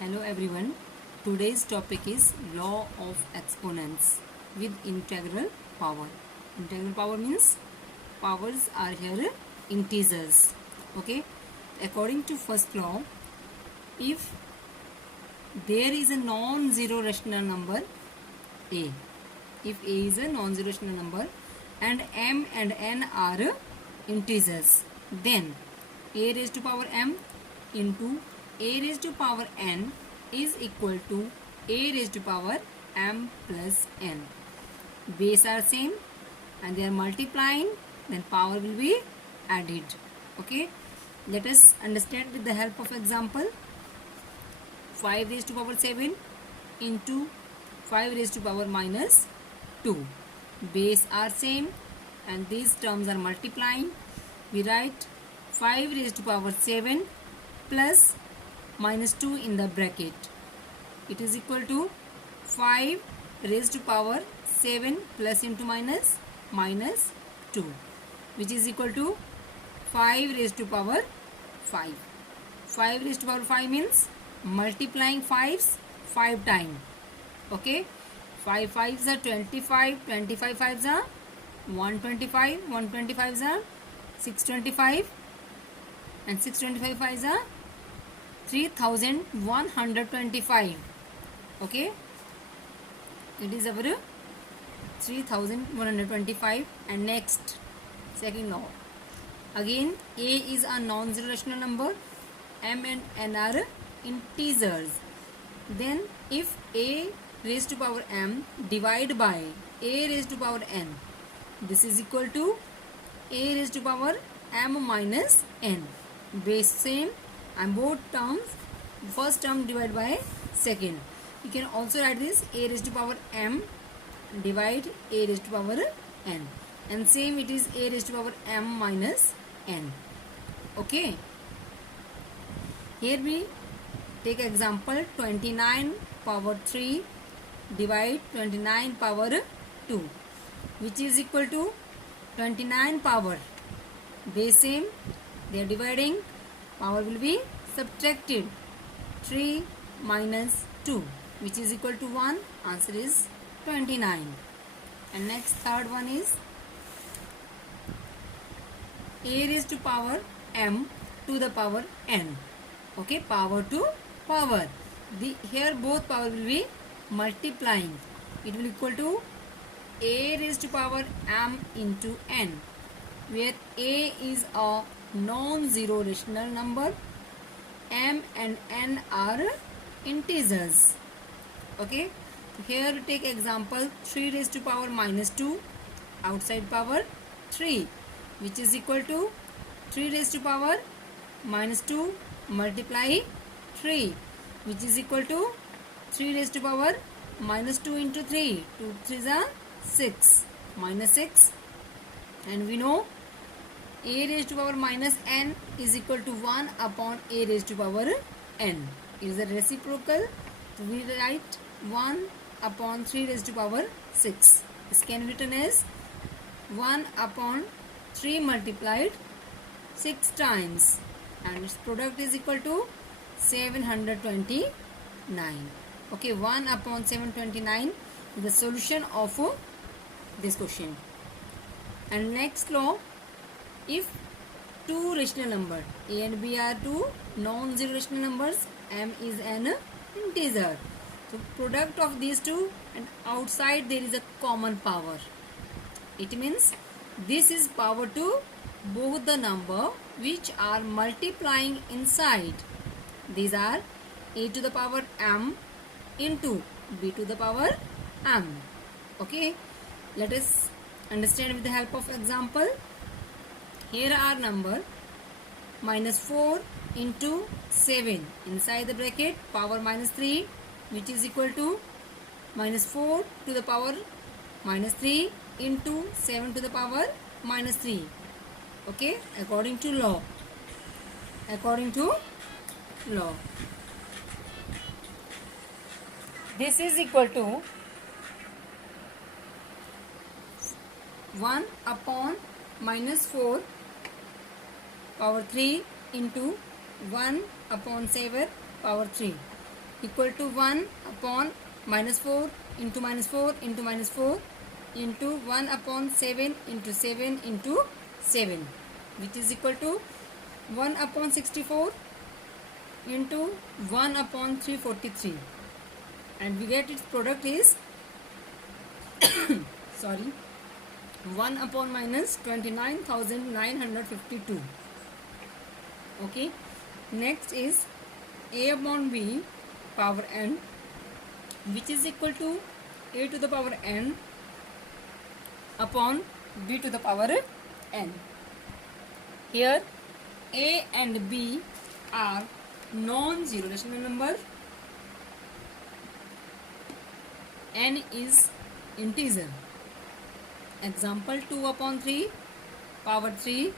Hello everyone. Today's topic is law of exponents with integral power. Integral power means powers are here integers. Okay. According to first law, if there is a non-zero rational number a, if a is a non-zero rational number and m and n are integers, then a raised to power m into a raised to power n is equal to a raised to power m plus n. Base are same and they are multiplying, then power will be added. Okay, let us understand with the help of example. 5 raised to power 7 into 5 raised to power minus 2. Base are same and these terms are multiplying. We write 5 raised to power 7 plus minus 2 in the bracket. It is equal to 5 raised to power 7 plus into minus 2, which is equal to 5 raised to power 5. 5 raised to power 5 means multiplying 5s 5 times. Okay, 5 5s are 25, 25 5s are 125, 125s are 625 and 625 5s are 3125. Okay, it is our 3125. And next, second law, again a is a non-zero rational number, m and n are integers. Then if a raised to power m divided by a raised to power n, this is equal to a raised to power m minus n. Base same and both terms, first term divided by second. You can also write this a raised to power m divide a raised to power n, and same it is a raised to power m minus n. Okay, here we take example 29 power 3 divide 29 power 2, which is equal to 29 power. Base same, they are dividing, power will be subtracted. 3 minus 2, which is equal to 1. Answer is 29. And next, third one is a raised to power m to the power n. Okay, power to power. Here both power will be multiplying. It will equal to a raised to power m into n, where a is a non-zero rational number, m and n are integers. Okay, here we take example 3 raised to power minus 2 outside power 3, which is equal to 3 raised to power minus 2 multiply 3, which is equal to 3 raised to power minus 2 into 3. 2 3s are 6, minus 6, and we know a raised to power minus n is equal to 1 upon a raised to power n. It is a reciprocal, so we write 1 upon 3 raised to power 6. This can be written as 1 upon 3 multiplied 6 times, and its product is equal to 729. Okay, 1 upon 729 is the solution of this question. And next law, if two rational number a and b are two non-zero rational numbers, m is an integer, so product of these two and outside there is a common power. It means this is power to both the number which are multiplying inside. These are a to the power m into b to the power m. Okay, let us understand with the help of example. Here are number minus 4 into 7 inside the bracket power minus 3, which is equal to minus 4 to the power minus 3 into 7 to the power minus 3. Okay, according to law. This is equal to 1 upon minus 4 power 3 into 1 upon 7 power 3. equal to 1 upon minus 4 into minus 4 into minus 4 into 1 upon 7 into 7 into 7, which is equal to 1 upon 64 into 1 upon 343, and we get its product is sorry, 1 upon minus 29,952. Okay, next is a upon b power n, which is equal to a to the power n upon b to the power n. Here a and b are non-zero rational number, n is integer. Example, 2 upon 3 power 3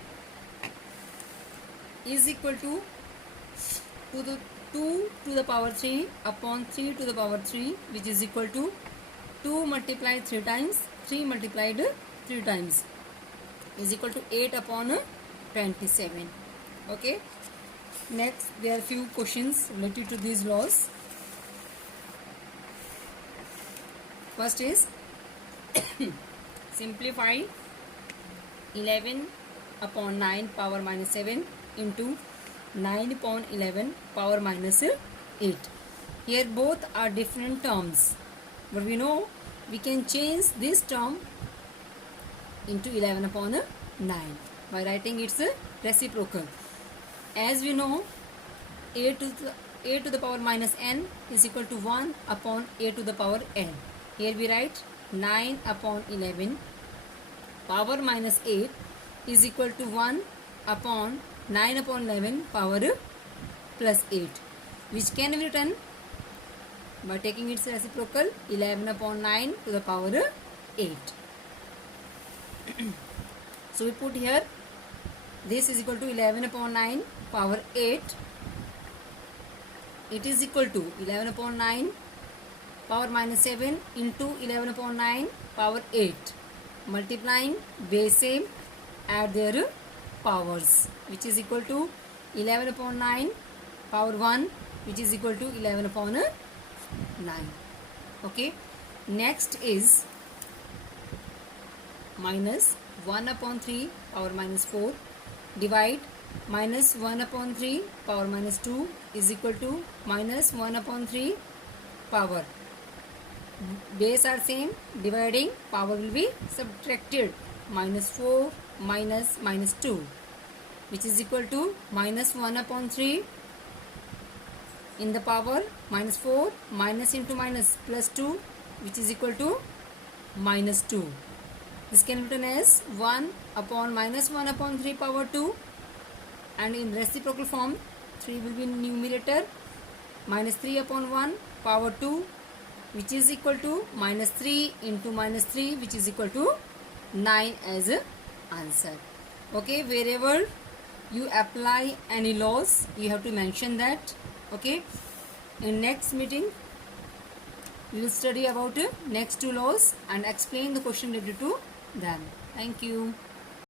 is equal to 2 to the power 3 upon 3 to the power 3, which is equal to 2 multiplied 3 times, 3 multiplied 3 times is equal to 8 upon 27. Okay. Next, there are few questions related to these laws. First is simplify 11 upon 9 power minus 7 into 9 upon 11 power minus 8. Here both are different terms, but we know we can change this term into 11 upon 9 by writing its reciprocal. As we know, a to the power minus n is equal to 1 upon a to the power n. Here we write 9 upon 11 power minus 8 is equal to 1 upon 9 upon 11 power plus 8, which can be written by taking its reciprocal 11 upon 9 to the power 8. So we put here this is equal to 11 upon 9 power 8. It is equal to 11 upon 9 power minus 7 into 11 upon 9 power 8. Multiplying base same, add their powers, which is equal to 11 upon 9 power 1, which is equal to 11 upon 9. Okay. Next is minus 1 upon 3 power minus 4 divide minus 1 upon 3 power minus 2 is equal to minus 1 upon 3 power. Base are same, dividing power will be subtracted, minus 4 minus minus 2, which is equal to minus 1 upon 3 in the power minus 4 minus into minus plus 2, which is equal to minus 2. This can be written as 1 upon minus 1 upon 3 power 2, and in reciprocal form 3 will be in numerator, minus 3 upon 1 power 2, which is equal to minus 3 into minus 3, which is equal to 9 as a answer. Okay, wherever you apply any laws, you have to mention that. Okay, in next meeting we will study about next two laws and explain the question related to them. Thank you.